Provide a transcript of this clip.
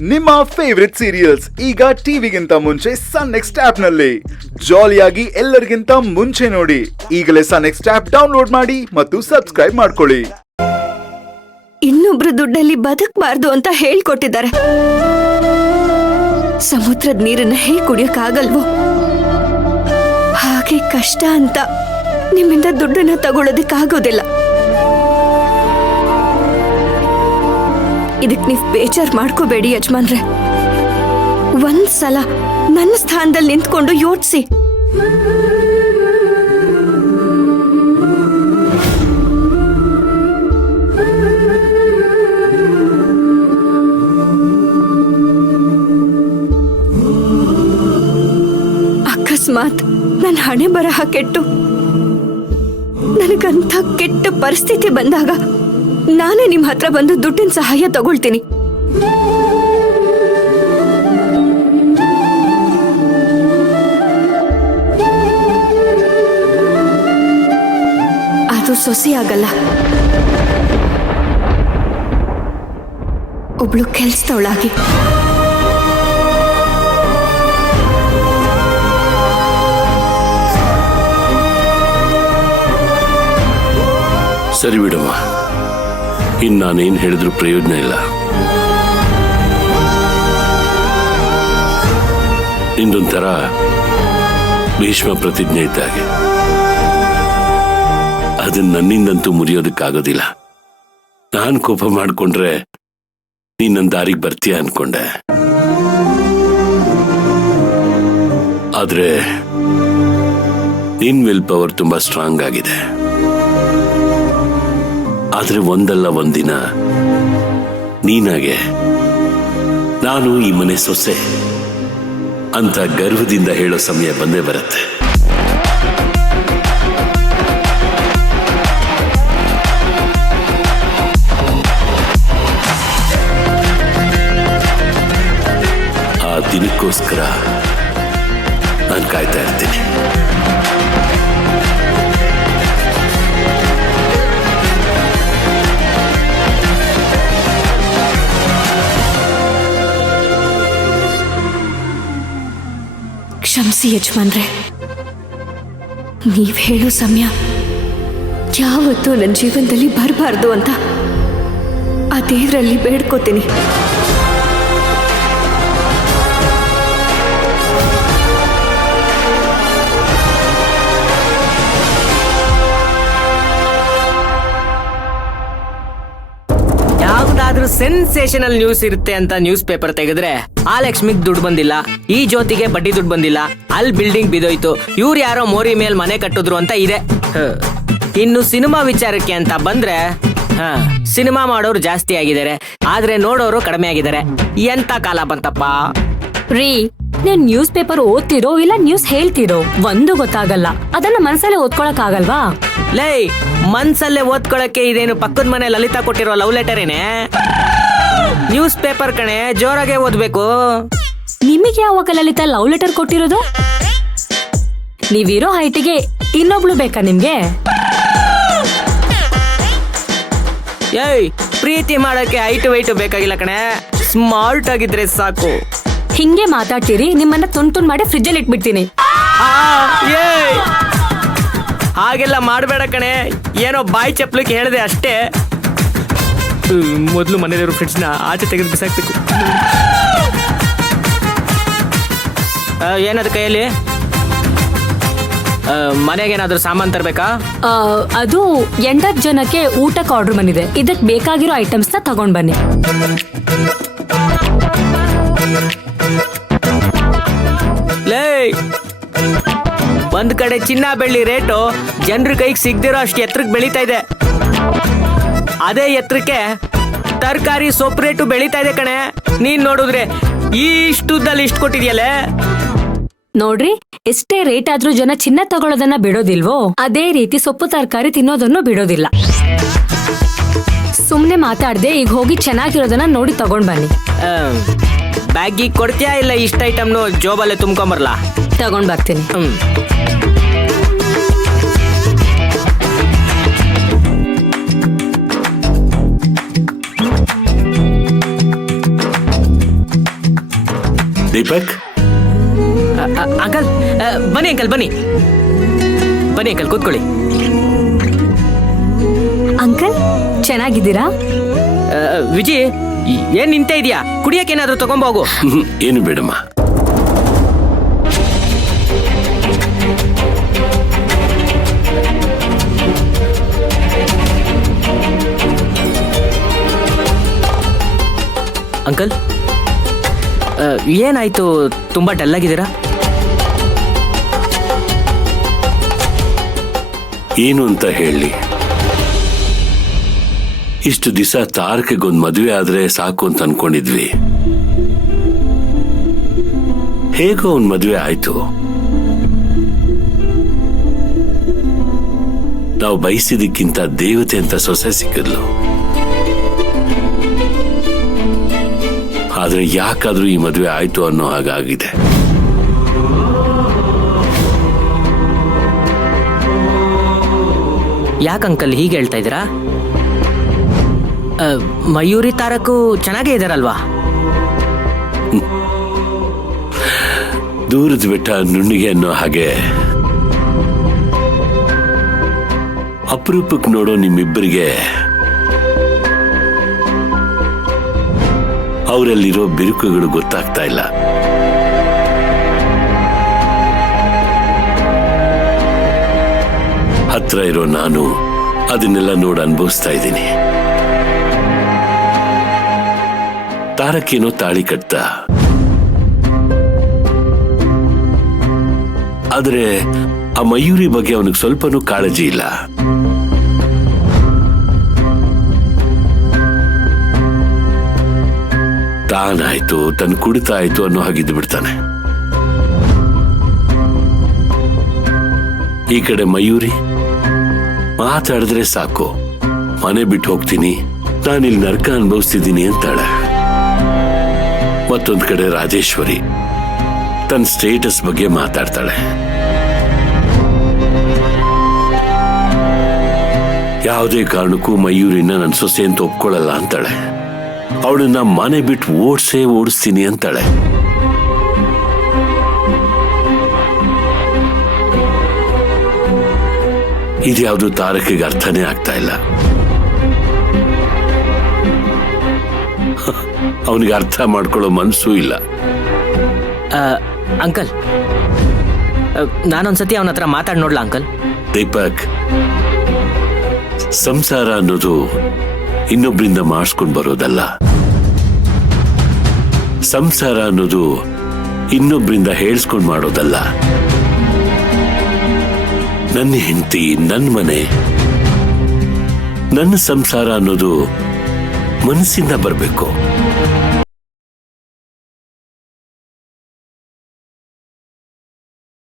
ನಿಮ್ಮ favourite serials ಈಗ ಟಿವಿಗಿಂತ ಮುಂಚೆ ಸನ್ ನೆಕ್ಸ್ಟ್ ಆಪ್ ನಲ್ಲಿ ಜಾಲಿಯಾಗಿ ಎಲ್ಲರಿಗಿಂತ ಮುಂಚೆ ನೋಡಿ. ಈಗಲೇ ಸನ್ ನೆಕ್ಸ್ಟ್ ಆಪ್ ಡೌನ್ಲೋಡ್ ಮಾಡಿ ಮತ್ತು ಸಬ್ಸ್ಕ್ರೈಬ್ ಮಾಡ್ಕೊಳ್ಳಿ. ಇನ್ನೊಬ್ರು ದುಡ್ಡಲ್ಲಿ ಬದುಕಬಾರ್ದು ಅಂತ ಹೇಳ್ಕೊಟ್ಟಿದ್ದಾರೆ. ಸಮುದ್ರದ ನೀರನ್ನ ಹೇಗೆ ಕುಡಿಯಕ್ಕಾಗಲ್ವೋ ಹಾಗೆ ಕಷ್ಟ ಅಂತ ನಿಮ್ಮಿಂದ ದುಡ್ಡನ್ನ ತಗೊಳ್ಳೋದಕ್ಕಾಗೋದಿಲ್ಲ. ಇದಕ್ ನೀವ್ ಬೇಜಾರ್ ಮಾಡ್ಕೋಬೇಡಿ ಯಜಮಾನ್ರೆ. ಒಂದ್ಸಲ ನನ್ನ ಸ್ಥಾನದಲ್ಲಿ ನಿಂತ್ಕೊಂಡು ಯೋಚಿಸಿ. ಅಕಸ್ಮಾತ್ ನನ್ನ ಹಣೆ ಬರಹ ಕೆಟ್ಟು ನನಗಂತ ಕೆಟ್ಟ ಪರಿಸ್ಥಿತಿ ಬಂದಾಗ ನಾನೇ ನಿಮ್ ಹತ್ರ ಬಂದು ದುಡ್ಡಿನ ಸಹಾಯ ತಗೊಳ್ತೀನಿ. ಅದು ಸೊಸೆ ಆಗಲ್ಲ, ಒಬ್ಳು ಕೆಲ್ಸದವಳಾಗಿ. ಸರಿ ಬಿಡಮ್ಮ, ಇನ್ನು ನಾನೇನ್ ಹೇಳಿದ್ರು ಪ್ರಯೋಜನ ಇಲ್ಲ. ಇಂದೊಂಥರ ಭೀಷ್ಮ ಪ್ರತಿಜ್ಞೆ ಇದ್ದಾಗೆ. ಅದನ್ನ ನನ್ನಿಂದಂತೂ ಮುರಿಯೋದಕ್ಕಾಗೋದಿಲ್ಲ. ನಾನ್ ಕೋಪ ಮಾಡ್ಕೊಂಡ್ರೆ ನೀನ್ ನನ್ನ ದಾರಿಗೆ ಬರ್ತೀಯ ಅನ್ಕೊಂಡೆ. ಆದ್ರೆ ನಿನ್ ವಿಲ್ ಪವರ್ ತುಂಬಾ ಸ್ಟ್ರಾಂಗ್ ಆಗಿದೆ. ಆದ್ರೆ ಒಂದಲ್ಲ ಒಂದಿನ ನೀನಾಗೆ ನಾನು ಈ ಮನೆ ಸೊಸೆ ಅಂತ ಗರ್ವದಿಂದ ಹೇಳೋ ಸಮಯ ಬಂದೇ ಬರುತ್ತೆ. ಆ ದಿನಕ್ಕೋಸ್ಕರ ನಾನು ಕಾಯ್ತಾ ಇರ್ತೀನಿ. ಕ್ಷಮಿಸಿ ಯಜಮಾನ್ರೆ, ನೀವ್ ಹೇಳೋ ಸಮಯ ಯಾವತ್ತೂ ನನ್ನ ಜೀವನದಲ್ಲಿ ಬರಬಾರ್ದು ಅಂತ ಆ ದೇವರಲ್ಲಿ ಬೇಡ್ಕೋತೀನಿ. ಯಾವ್ದಾದ್ರೂ ಸೆನ್ಸೇಷನಲ್ ನ್ಯೂಸ್ ಇರುತ್ತೆ ಅಂತ ನ್ಯೂಸ್ ಪೇಪರ್ ತೆಗೆದ್ರೆ ಆ ಲಕ್ಷ್ಮಿಗ್ ದುಡ್ಡು ಬಂದಿಲ್ಲ, ಈ ಜ್ಯೋತಿಗೆ ಬಡ್ಡಿ ದುಡ್ಡು ಬಂದಿಲ್ಲ, ಅಲ್ಲಿ ಬಿಲ್ಡಿಂಗ್ ಬಿದೋಯ್ತು, ಇವ್ರು ಯಾರೋ ಮೋರಿ ಮೇಲ್ ಮನೆ ಕಟ್ಟಿದ್ರು ಅಂತ ಇದೆ. ಇನ್ನು ಸಿನಿಮಾ ವಿಚಾರಕ್ಕೆ ಅಂತ ಬಂದ್ರೆ ಸಿನಿಮಾ ಮಾಡೋರು ಜಾಸ್ತಿ ಆಗಿದ್ದಾರೆ, ಆದ್ರೆ ನೋಡೋರು ಕಡಿಮೆ ಆಗಿದ್ದಾರೆ. ಎಂತ ಕಾಲ ಬಂತಪ್ಪ ರೀ. ನೀನ್ ನ್ಯೂಸ್ ಪೇಪರ್ ಓದ್ತಿರೋ ಇಲ್ಲ ನ್ಯೂಸ್ ಹೇಳ್ತಿರೋ ಒಂದು ಗೊತ್ತಾಗಲ್ಲ. ಅದನ್ನ ಮನ್ಸಲ್ಲೇ ಓದ್ಕೊಳಕ್ ಆಗಲ್ವಾ? ಲೈ, ಮನ್ಸಲ್ಲೇ ಓದ್ಕೊಳಕ್ಕೆ ಇದೇನು ಪಕ್ಕದ ಮನೆ ಲಲಿತಾ ಕೊಟ್ಟಿರೋ ಲವ್ ಲೆಟರ್ ಏನೇ? ನ್ಯೂಸ್ ಪೇಪರ್ ಕಣೆ, ಜೋರಾಗೆ ಓದ್ಬೇಕು. ನಿಮಗೆ ಯಾವಾಗ ಲಲಿತಾ ಲವ್ ಲೆಟರ್ ಕೊಟ್ಟಿರೋದು? ನೀವಿರೋ ಹೈಟಿಗೆ ಇನ್ನೊಬ್ಳು ಬೇಕಾ ನಿಮ್ಗೆ? ಏಯ್, ಪ್ರೀತಿ ಮಾಡಕ್ಕೆ ಹೈಟ್ ವೈಟ್ ಬೇಕಾಗಿಲ್ಲ ಕಣೆ, ಸ್ಮಾರ್ಟ್ ಆಗಿದ್ರೆ ಸಾಕು. ಹಿಂಗೆ ಮಾತಾಡ್ತೀರಿ, ನಿಮ್ಮನ್ನ ತುಂಡ್ ಮಾಡಿ ಫ್ರಿಜ್ ಅಲ್ಲಿ ಇಟ್ಬಿಡ್ತೀನಿ. ಹಾಗೆಲ್ಲ ಮಾಡ್ಬೇಡ ಕಣೆ, ಏನೋ ಬಾಯಿ ಚಪ್ಲಕ್ಕೆ ಹೇಳಿದೆ ಅಷ್ಟೇ. ಮೊದ್ಲು ಮನೆಯವರು ಫ್ರಿಡ್ಜ್ ನ ಆಚೆ ತೆಗೆದು ಬಿಸಾಕ್ಬೇಕು. ಏನದು ಕೈಯಲ್ಲಿ? ಮನೆಗೇನಾದ್ರೂ ಸಾಮಾನ್ ತರ್ಬೇಕಾ? ಅದು 8 ಜನಕ್ಕೆ ಊಟಕ್ಕೆ ಆರ್ಡರ್ ಬಂದಿದೆ. ಇದಕ್ ಬೇಕಾಗಿರೋ ಐಟಮ್ಸ್ ನ ತಗೊಂಡ್ ಬನ್ನಿ. ಲೇ, ಒಂದ್ ಕಡೆ ಚಿನ್ನ ಬೆಳ್ಳಿ ರೇಟು ಜನರ ಕೈಗೆ ಸಿಗದಿರೋ ಅಷ್ಟು ಎತ್ತರಕ್ಕೆ ಬೆಳೀತಾ ಇದೆ. ಅದೇ ಎತ್ತರಕ್ಕೆ ತರಕಾರಿ ಸೊಪ್ಪು ರೇಟು ಬೆಳೀತಾ ಇದೆ ಕಣೆ. ನೀನ್ ನೋಡಿದ್ರೆ ಇಷ್ಟುದ್ದಲ್ಲಿ ಇಷ್ಟು ಕೊಟ್ಟಿದ್ಯಲ್ಲೇ. ನೋಡ್ರಿ, ಎಷ್ಟೇ ರೇಟ್ ಆದ್ರೂ ಜನ ಚಿನ್ನ ತಗೊಳ್ಳೋದನ್ನ ಬಿಡೋದಿಲ್ವೋ, ಅದೇ ರೀತಿ ಸೊಪ್ಪು ತರಕಾರಿ ತಿನ್ನೋದನ್ನು ಬಿಡೋದಿಲ್ಲ. ಸುಮ್ನೆ ಮಾತಾಡ್ದೆ, ಈಗ ಹೋಗಿ ಚೆನ್ನಾಗಿರೋದನ್ನ ನೋಡಿ ತಗೊಂಡ್ ಬನ್ನಿ. ಬ್ಯಾಗಿಗೆ ಕೊಡ್ತೀಯಾ ಇಲ್ಲ ಇಷ್ಟ ಐಟಮ್ನು ಜೋಬಲ್ಲೇ ತುಂಬ್ಕೊಂಬರ್ಲಾ? ತಗೊಂಡ್ ಬರ್ತೀನಿ. ದೀಪಕ್, ಅಂಕಲ್ ಬನ್ನಿ ಅಂಕಲ್, ಬನ್ನಿ ಬನ್ನಿ ಅಂಕಲ್, ಕೂತ್ಕೊಳ್ಳಿ. ಅಂಕಲ್ ಚೆನ್ನಾಗಿದ್ದೀರಾ? ವಿಜಯ್, ಏನ್ ನಿಂತ ಇದೆಯಾ? ಕುಡಿಯಕ್ಕೆ ಏನಾದ್ರೂ ತಗೊಂಬೋಗು. ಏನು ಬೇಡಮ್ಮ. ಅಂಕಲ್, ಏನಾಯ್ತು? ತುಂಬಾ ಡಲ್ ಆಗಿದ್ದೀರಾ? ಏನು ಅಂತ ಹೇಳಿ, ಇಷ್ಟು ದಿವಸ ತಾರಕೆಗೊಂದು ಮದುವೆ ಆದ್ರೆ ಸಾಕು ಅಂತ ಅನ್ಕೊಂಡಿದ್ವಿ. ಹೇಗೋ ಒಂದ್ ಮದುವೆ ಆಯ್ತು. ನಾವು ಬಯಸಿದಕ್ಕಿಂತ ದೇವತೆ ಅಂತ ಸೊಸೆ ಸಿಕ್ಕಿದ್ಲು. ಆದ್ರೆ ಯಾಕಾದ್ರೂ ಈ ಮದುವೆ ಆಯ್ತು ಅನ್ನೋ ಹಾಗಾಗಿದೆ. ಯಾಕಂಕಲ್ ಹೀಗೆ ಹೇಳ್ತಾ ಇದ್ದೀರಾ? ಮಯೂರಿ ತಾರಕು ಚೆನ್ನಾಗೇ ಇದಾರಲ್ವಾ? ದೂರದ ಬೆಟ್ಟ ನುಣ್ಣಿಗೆ ಅನ್ನೋ ಹಾಗೆ ಅಪರೂಪಕ್ಕೆ ನೋಡೋ ನಿಮ್ಮಿಬ್ಬರಿಗೆ ಅವರಲ್ಲಿರೋ ಬಿರುಕುಗಳು ಗೊತ್ತಾಗ್ತಾ ಇಲ್ಲ. ಹತ್ರ ಇರೋ ನಾನು ಅದನ್ನೆಲ್ಲ ನೋಡಿ ಅನುಭವಿಸ್ತಾ ಇದ್ದೀನಿ. ತಾರಕೇನೋ ತಾಳಿ ಕಟ್ತ, ಆದ್ರೆ ಆ ಮಯೂರಿ ಬಗ್ಗೆ ಅವನಿಗೆ ಸ್ವಲ್ಪನೂ ಕಾಳಜಿ ಇಲ್ಲ. ತಾನಾಯ್ತು, ತನ್ನ ಕುಡಿತ ಆಯ್ತು ಅನ್ನೋ ಹಾಗಿದ್ದು ಬಿಡ್ತಾನೆ. ಈ ಕಡೆ ಮಯೂರಿ ಮಾತಾಡಿದ್ರೆ ಸಾಕು, ಮನೆ ಬಿಟ್ಟು ಹೋಗ್ತೀನಿ, ನಾನಿಲ್ಲಿ ನರಕ ಅನುಭವಿಸ್ತಿದ್ದೀನಿ ಅಂತಾಳೆ. ಮತ್ತೊಂದ್ ಕಡೆ ರಾಜೇಶ್ವರಿ ತನ್ನ ಸ್ಟೇಟಸ್ ಬಗ್ಗೆ ಮಾತಾಡ್ತಾಳೆ. ಯಾವುದೇ ಕಾರಣಕ್ಕೂ ಮಯೂರಿನ ನನ್ನ ಸೊಸೆ ಅಂತ ಒಪ್ಕೊಳ್ಳಲ್ಲ ಅಂತಾಳೆ. ಅವಳನ್ನ ಮನೆ ಬಿಟ್ಟು ಓಡಿಸ್ತೀನಿ ಅಂತಾಳೆ. ಇದ್ಯಾವುದು ತಾರಕಿಗೆ ಅರ್ಥನೇ ಆಗ್ತಾ ಇಲ್ಲ. ಅವನಿಗೆ ಅರ್ಥ ಮಾಡ್ಕೊಳ್ಳೋ ಮನ್ಸೂ ಇಲ್ಲ. ಅಂಕಲ್, ನಾನೊಂದ್ಸತಿ ಅವನ ಹತ್ರ ಮಾತಾಡಿ ನೋಡ್ಲಾ ಅಂಕಲ್? ದೀಪಕ್, ಸಂಸಾರ ಅನ್ನೋದು ಇನ್ನೊಬ್ರಿಂದ ಮಾಡಿಸ್ಕೊಂಡು ಬರೋದಲ್ಲ. ಸಂಸಾರ ಅನ್ನೋದು ಇನ್ನೊಬ್ರಿಂದ ಹೇಳ್ಸ್ಕೊಂಡು ಮಾಡೋದಲ್ಲ. ನನ್ನ ಹೆಂಡತಿ, ನನ್ನ ಮನೆ, ನನ್ನ ಸಂಸಾರ ಅನ್ನೋದು ಮನಸ್ಸಿಂದ ಬರಬೇಕು.